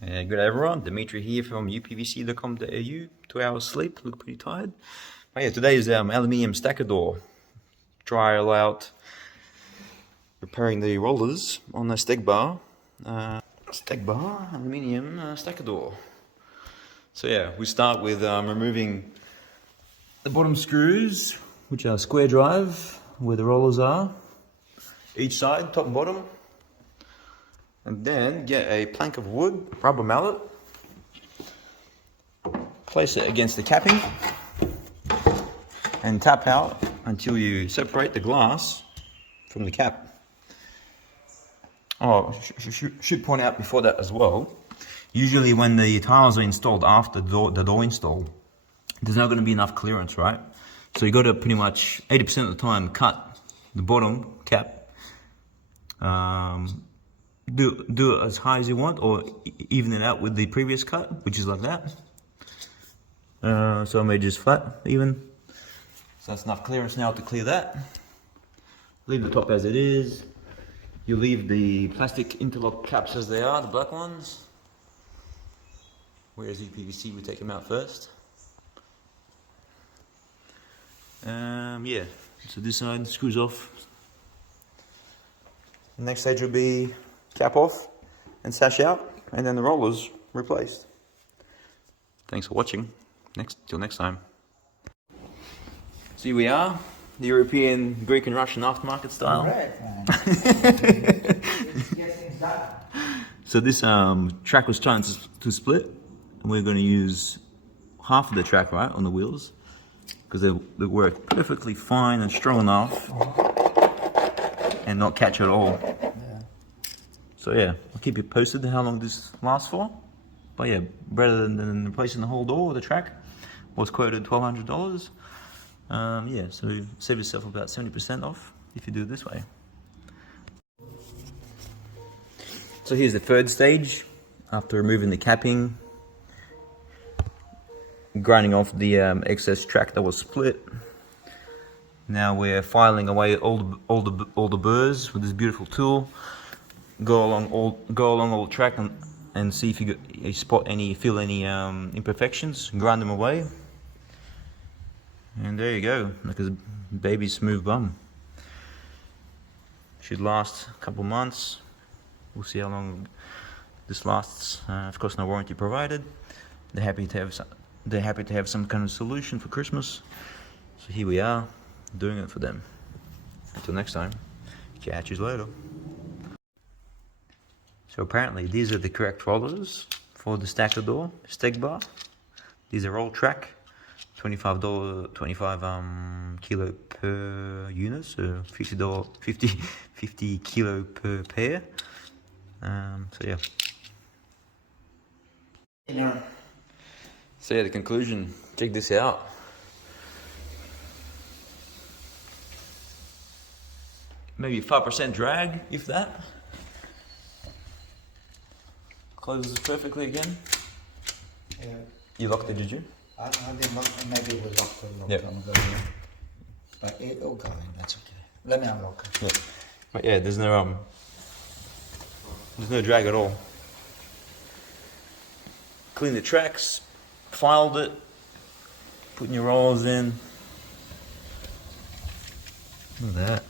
Good day everyone, Dimitri here from upvc.com.au. 2 hours sleep, look pretty tired. Oh yeah, today is aluminium stacker door. Trial out repairing the rollers on the Stegbar. Stegbar aluminium stacker door. So yeah, we start with removing the bottom screws, which are square drive, where the rollers are. Each side, top and bottom. And then get a plank of wood, rubber mallet, place it against the capping and tap out until you separate the glass from the cap. Oh, should point out before that as well, usually when the tiles are installed after the door install, there's not going to be enough clearance, right? So you got to pretty much 80% of the time cut the bottom cap. Do it as high as you want, or even it out with the previous cut, which is like that. So I made just flat, even. So that's enough clearance now to clear that. Leave the top as it is. You leave the plastic interlock caps as they are, the black ones. Whereas UPVC, we take them out first. Yeah, so this side screws off. The next stage will be cap off and sash out, and then the rollers replaced. Thanks for watching. Till next time. So here we are, the European, Greek and Russian aftermarket style. So this track was trying to split, and we're going to use half of the track, right, on the wheels, because they work perfectly fine and strong enough and not catch at all. So yeah, I'll keep you posted how long this lasts for. But yeah, rather than replacing the whole door with the track, was quoted $1,200. Yeah, so save yourself about 70% off if you do it this way. So here's the third stage. After removing the capping, grinding off the excess track that was split. Now we're filing away all the burrs with this beautiful tool. Go along all the track and see if you feel any imperfections. Grind them away, and there you go, like a baby smooth bum. Should last a couple months. We'll see how long this lasts. Of course, no warranty provided. They're happy to have some kind of solution for Christmas. So here we are, doing it for them. Until next time, catch you later. So apparently these are the correct rollers for the stacker door, Stegbar. These are Rolltrak, $25 kilo per unit, so $50 kilo per pair. So yeah. So yeah, the conclusion, check this out. Maybe 5% drag, if that. Closes perfectly again. Yeah. You locked it, did you? I didn't lock it. Maybe it was locked a long time ago. Yeah. But it'll go in, that's okay. Let me unlock it. Yeah. But yeah, there's no drag at all. Clean the tracks, filed it, putting your rollers in. Look at that.